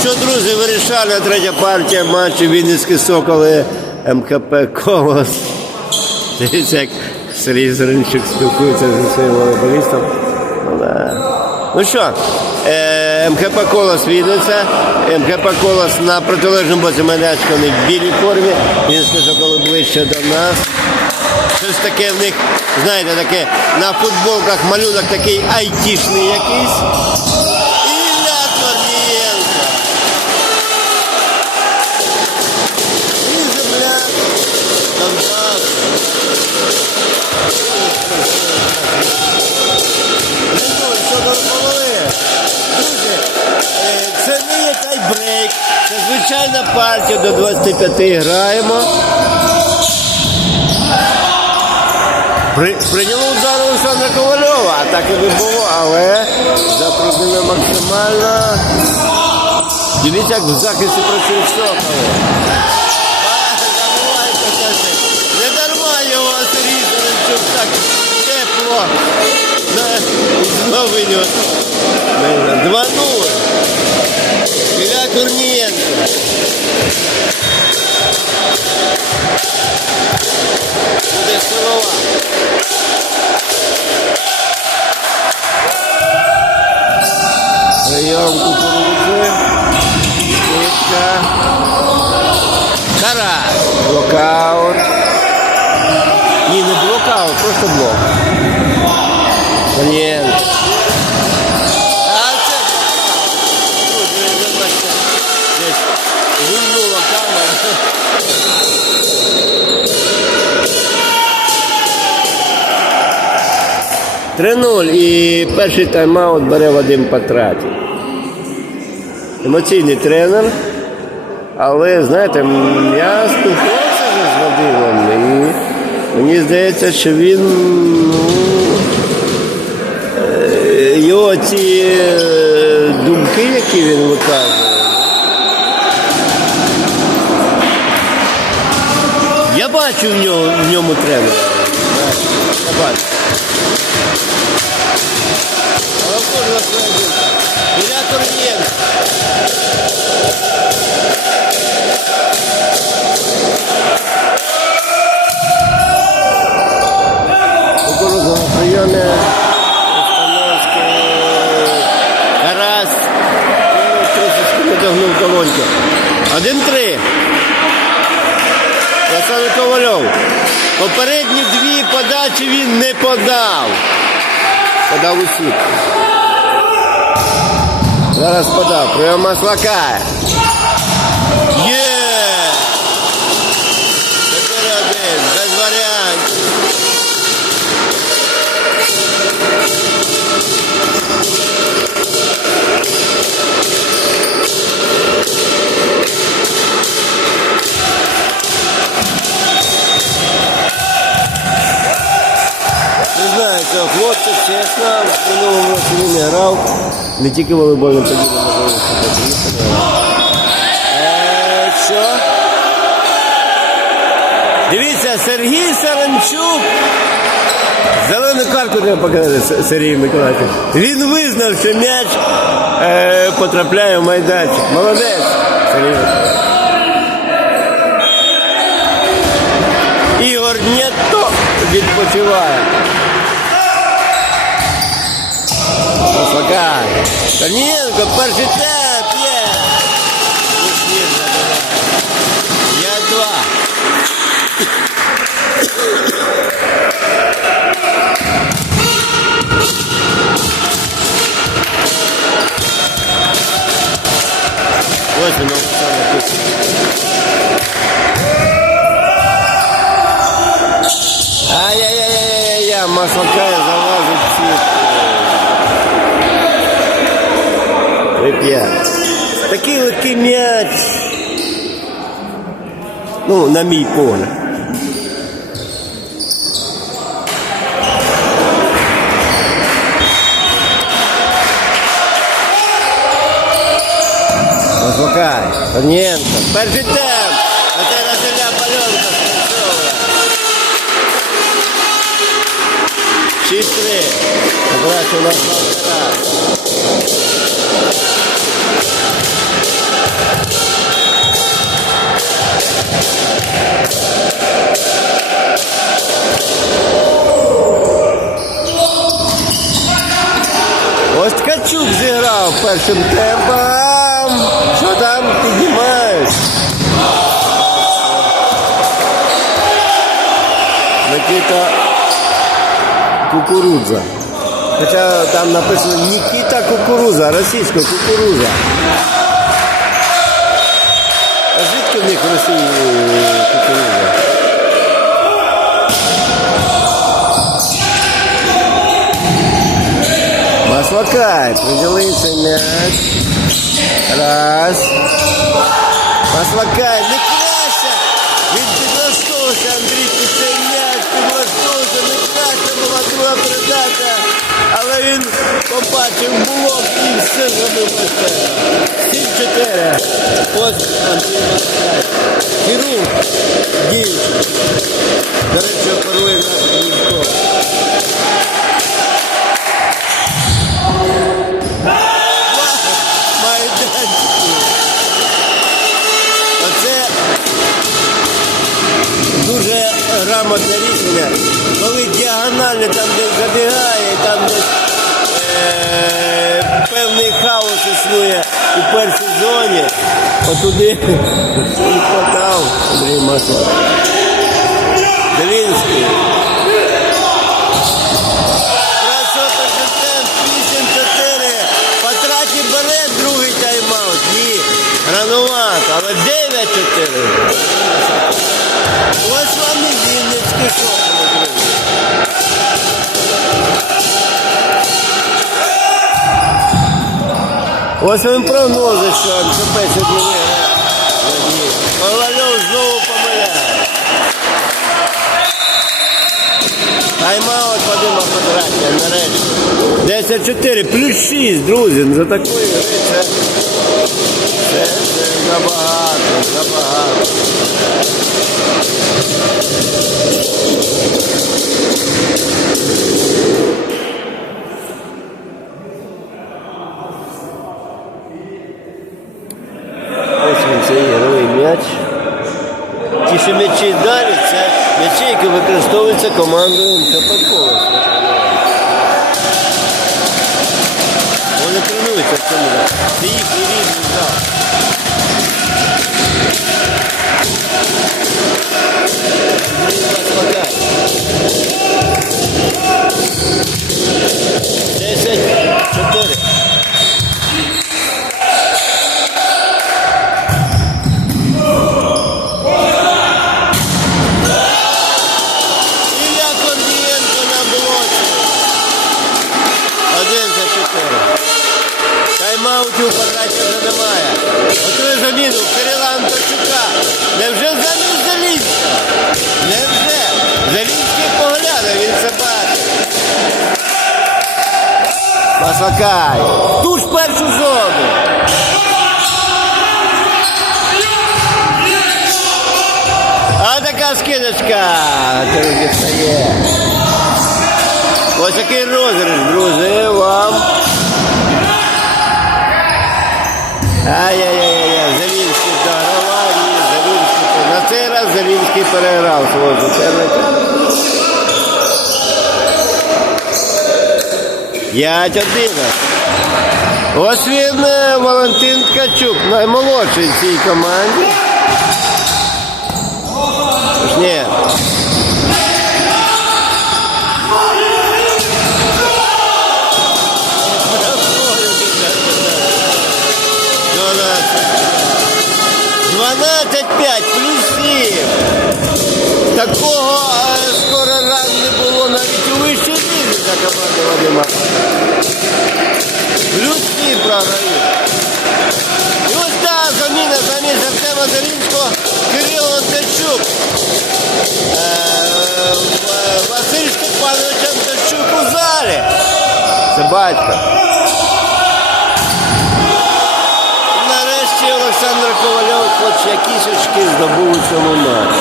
що, друзі, вирішальна третя партія матчу Вінницькі Соколи МКП Колос. Дивіться, як Сергій Зеленчук спілкується зі своїм волейболістом. Ну. Ну що, е, МКП Колос Вінниця. МКП Колос на протилежному боці майданчика вони в білій формі. Вінницькі Соколи ближче до нас. Щось таке в них, знаєте, таке на футболках малюнок такий айтішний якийсь. Це звичайна партія до 25 граємо. При, прийняло удар Олександра Ковальова, а так і не було, але затруднено максимально. Дивіться, як в захисті працює Соколи. Не дарма його Сергій Зеленчук так тепло. Його. 2-0. Корнієнко. Буде силова. Прийом кукурудзи. Кишка. Тарас. Блокаут. Ні, не блокаут, просто блок. Блін. А це блокаут. Друзі, ви бачите, десь вильнула камера. 3-0 і перший тайм-аут бере Вадим Патратів. Емоційний тренер. Але, знаєте, я спілкувався з Вадимом і мені здається, що він ну, е, його ці е, думки, які він виказує. Я бачу в нього в ньому тренера. Я бачу. Кукурудза на прийомі. Остановський. Карас. Ну, Трошечки не догнув колонки. Один-три. Олександр Ковальов. Попередні дві подачі він не подав. Подав у сіт. Зараз подав. Прийом Маслака. Знаю, цього хлопця, чесно, в минулому році він не грав. Не тільки волейбольним можливо Е, Що? Дивіться, Сергій Саранчук. Зелену картку треба показати С- Сергію Миколаївичу. Він визнав, що м'яч е, потрапляє в майданчик. Молодець, Сергій. Ігор Нєто відпочиває. Маслака. Корнієнко, перший темп, є. Ніж забирає. Я два. Ось воно саме тут. Ай-яй-яй-яй-яй, Маслака сітку. Три п'ять. Такий легкий м'яч. Ну, на мій погляд. Маслакай, Корнієнко, перший темп. Оце Василя Пальонка. 6-3. Побачив нас Ось Ткачук зіграв першим темпом. Що там піднімають? Никита Кукурудза. Хоча там написано Нікіта Кукуруза, російська кукуруза. А звідки в них в Росії е, кукуруза? Маслакай, приділився м'яч. Раз. Маслакай, не краще! Він підлаштовувався, Андрій, під цей м'яч, підлаштовувався, не краще була друга передача. Але він побачив блок і все зробив тебе. 7-4. Ось Андрій. Хірург, діючий. До речі, оперує Глінков. майданчики. Оце дуже грамотне рішення, коли діагонально там десь забігає, там десь е- певний хаос існує у першій зоні, отуди. І подав Андрій. Ось він прогнози, що МЦП сьогодні виграє. Ковальов знову помиляє. Тайм-аут Вадима Патратія, нарешті. 10-4, плюс 6, друзі. За такої гри це, це, це забагато, забагато. Ось він цей ігровий м'яч. Ті, що м'ячі далі, це м'ячі, які використовуються командою МКП «Колос». Вони тренуються в цьому. залі. Це їхній рідний зал. Андрій Маслакай. Десять, чотири. Тайм-аутів у Патрача вже немає. Готує заміну Кирила Антощука. Невже заміс Залінська? Невже? Залінський погляне, він це бачить. Маслакай. Ту ж першу зону. А така скидочка. Ось такий розіграш, друзі, вам. Ай-яй-яй-яй, Залінський догравав, ні, Залінський. На цей раз Залінський переграв свого суперника. 5-11. Ось він, е, Валентин Ткачук, наймолодший в цій команді. Ні. Сім. Такого е, скоро ран не було навіть у вищій лізі за команду Вадима. Плюс сім програє. І ось та заміна замість Артема Зарінського Кирило. Е, В- Василь Степанович Антощук у залі. Це батько. Нарешті Олександр Ковальов хоч кішечки здобулися матчі.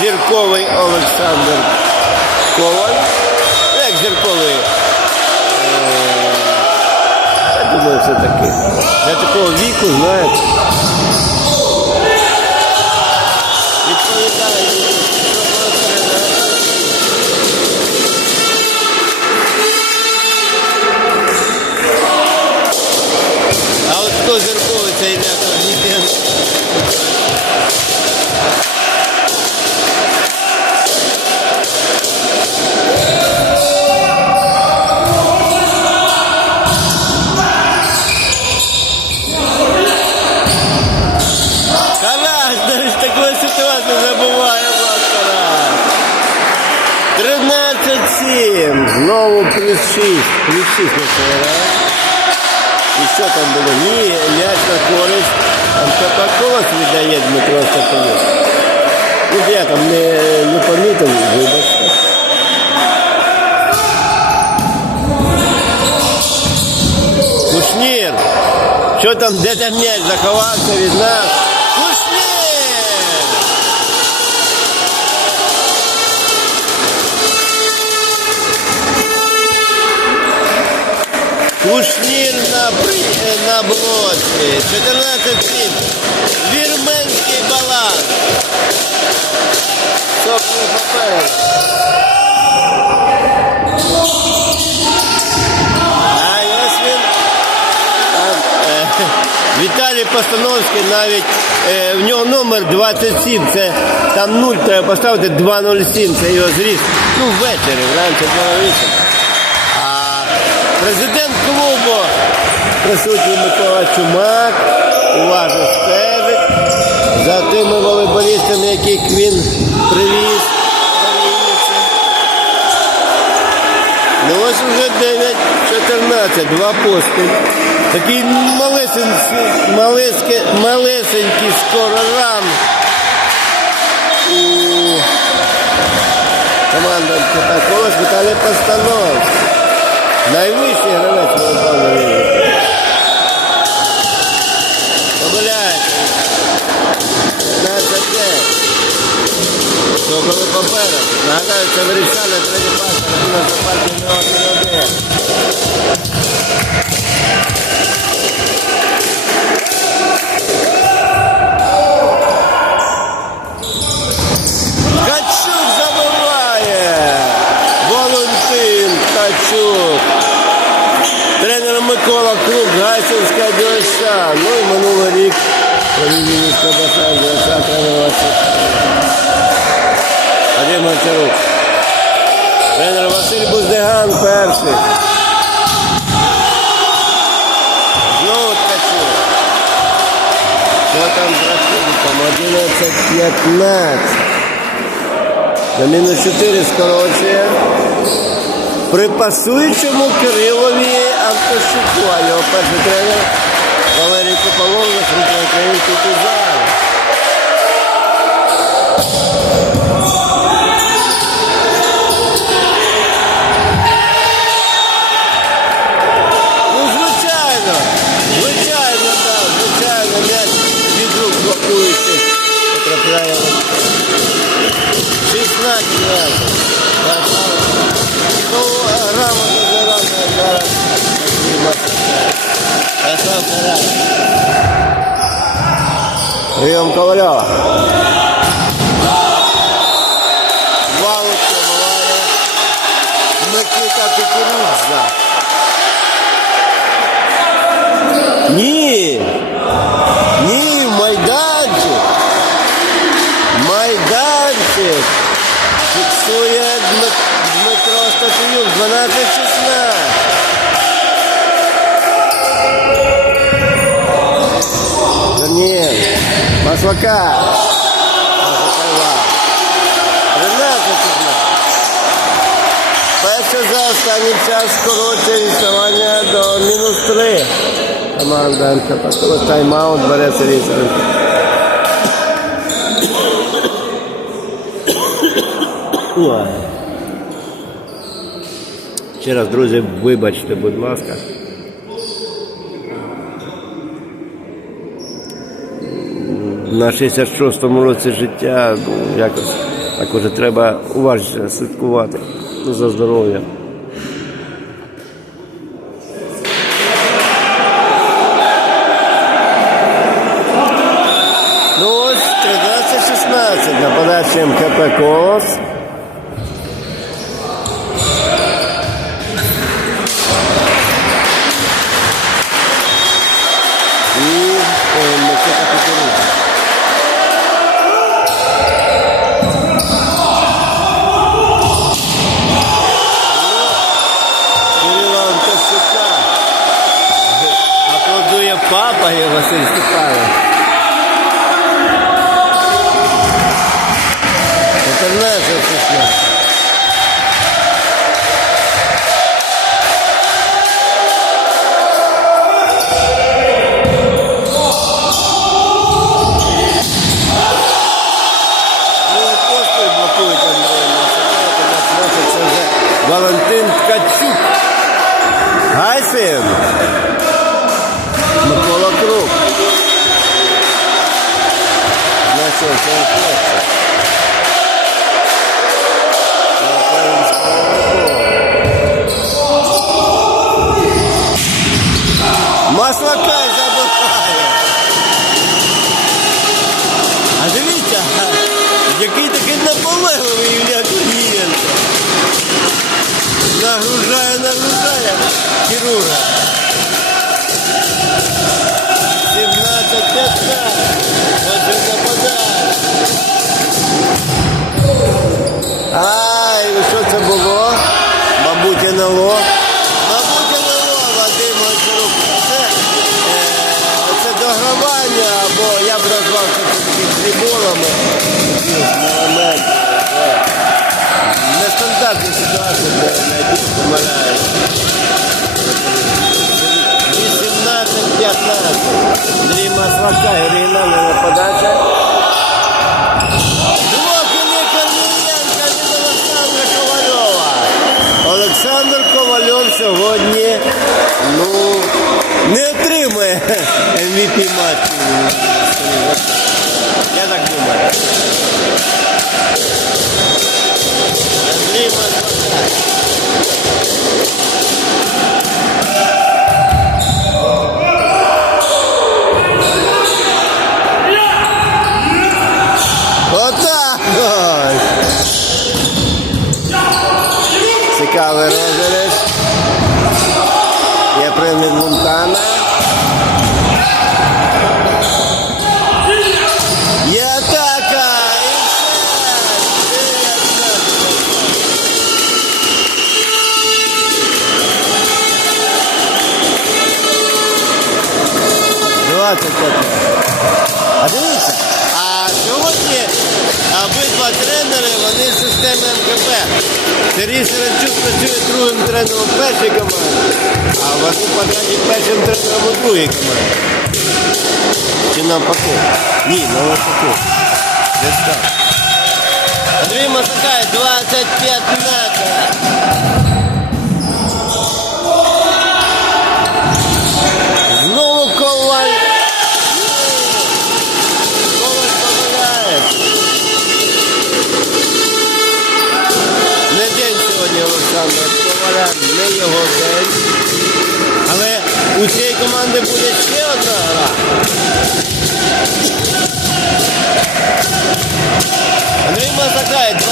Зірковий Олександр Коваль. Ну, Як зірковий? Е, Я думаю, все таки. Для такого віку, знаєте. Це ім'я Корнікенко. Карась, навіть такої ситуації забуває вас Карась. 13-7. Знову плюс 6. Плюс 6 на цей раз. І що там було? Ні, м'яч на користь. Там Капакос віддає Дмитро Соколов. Ну, я там не, не помітив, вибачте. Кушнір! Що там, де там м'яч заховався від нас? Кушнір на, е, на блоці. 14 7 Вірменський баланс. А ось він. Е, Віталій Постановський навіть е, в нього номер 27. Це там 0 треба поставити 207. Це його зріст. Ну, ввечері, вранці 208. Президент клубу присутній Микола Чумак уважно стежить за тими волейболістами, яких він привіз. Ну ось вже 9-14, два поспіль. Такий малесенький, малесенький, малесенький скоро ран у команда Колос Віталій Постанов. Найвищий гравець Володимир Ігорович. Помиляється. 15-5. Соколи поперед. Нагадаю, це вирішальний третій пас. Рахунок за партію 0-1. Тренувався. Гончарук. Тренер Василь Буздеган перший. Знову Ткачук. Що там з рахунком? 11-15. На мінус 4 скорочує. При пасуючому Кирилові Антощуку, а його перший тренер Валерій Копалов на український тузар. Ну, звичайно, звичайно, так, звичайно, м'яч від рук блокуючи потрапляє. в 16 разів. Ковальова. Валочка буває. Микита Кукурудза. Маслака. Маслакова. 13-16. Перше за останній час скорочує відставання до мінус 3. Команда НКП. Тайм-аут бере Саренко. Ще раз, друзі, вибачте, будь ласка. На 66-му році життя ну, якось так уже треба уважніше слідкувати за здоров'ям. Папа є Василь Степанович. 14 числа. Нестандартні ситуації, де найбільш помиляють. 18-15. Андрій Маслака, оригінальна подача. Блок Іллі Корнієнка від Олександра Ковальова. Олександр Ковальов сьогодні ну, не отримає MVP матчу. Я так думаю. Андрій Маслака. Отак ось. Цікавий розіграш. Є привід Мункана. Є атака! І все! Двадцять п'ять. А дивіться, а сьогодні обидва тренери, вони з системи МКП. Сергій Саранчук працює другим тренером першої команди, а Василь Патраків першим тренером у другій команді. Чи навпаки? Ні, навпаки. Десь так. Андрій Масакай, 25 у цієї команди буде ще одна гра. Андрій Масакай, 21-15.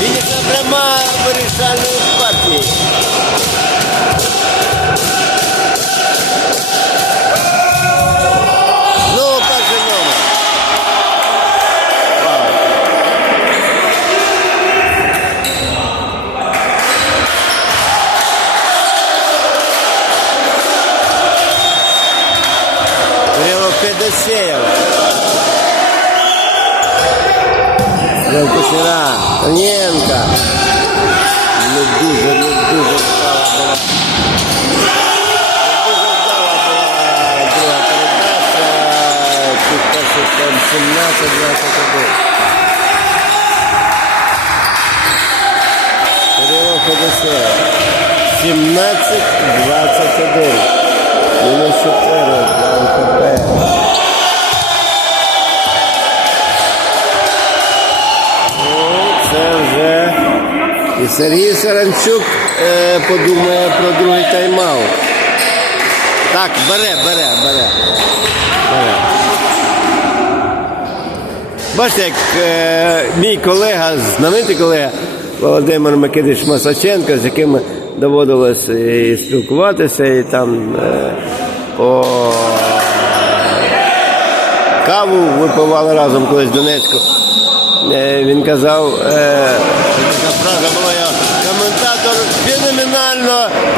Фінішна пряма вирішальної партії. Кушера. Тоненко. Не дуже, не дуже вдала була. Не дуже вдала була друга передача. Перший там 17-21. Кирило Федосеєв. 17-21. Мінус 4 для МКП. Сергій Саранчук е, подумає про другий тайм-аут. Так, бере, бере, бере. бере. Бачите, як е, мій колега, знаменитий колега Володимир Микитич Масаченко, з яким доводилось і спілкуватися, і там е, по каву випивали разом колись в Донецьку. Е, він казав, е,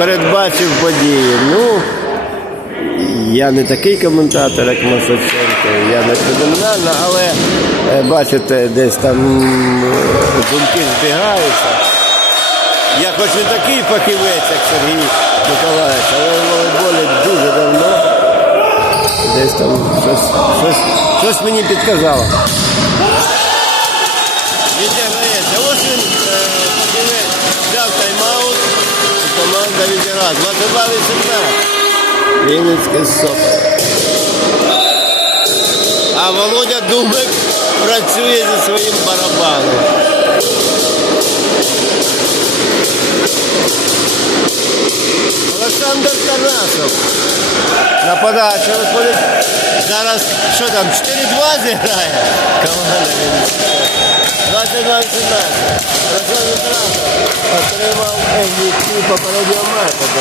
передбачив події. Ну, я не такий коментатор, як Масаченко, я не феноменальна, але е, бачите, десь там думки збігаються. Я хоч не такий фахівець, як Сергій Миколаївич, але в волейболі дуже давно. Десь там щось, щось, щось мені підказало. Відіграється. Ось він е, фахівець взяв тайм-аут, команда 22-18. Вінницький сокол. А Володя Думик працює зі своїм барабаном. Олександр Тарасов. На подачу виходить. Зараз що там, 4-2 зіграє? Команда Вінницький. 22 18 Разовий Трамп отримав MVP попереднього методу.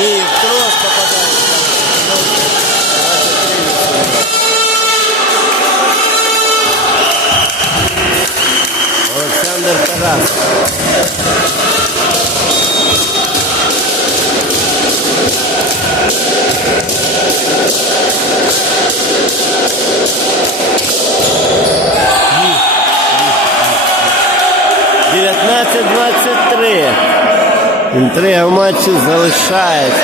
І в трос попадає. Олександр Тарасов. 19-23. Інтрига в матчі залишається.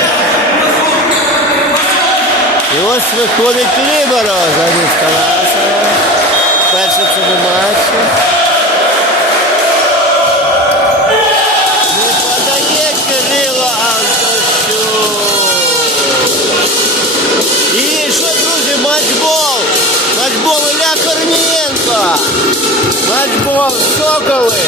І ось виходить Ліборо замість Тарасова. Перший це матчі. Матчбол Ілля Корнієнко. Матчбол Соколи.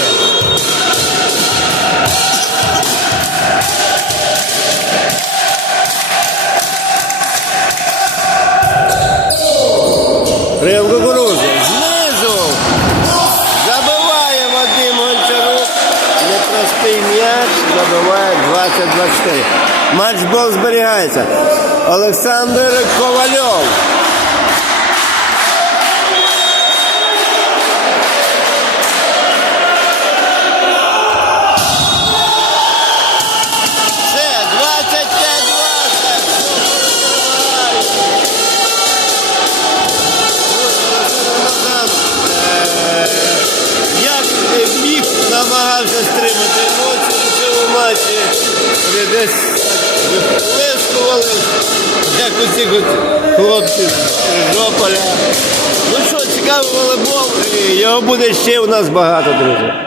Прям кукуруза. Знизу. Забиває Вадим Гончарук. Непростий м'яч. Забиває 20-24. Матчбол зберігається. Олександр Ковальов. Десь виплескували, як оці хлопці з Жополя. Ну що, цікавий волейбол, його буде ще у нас багато, друзі.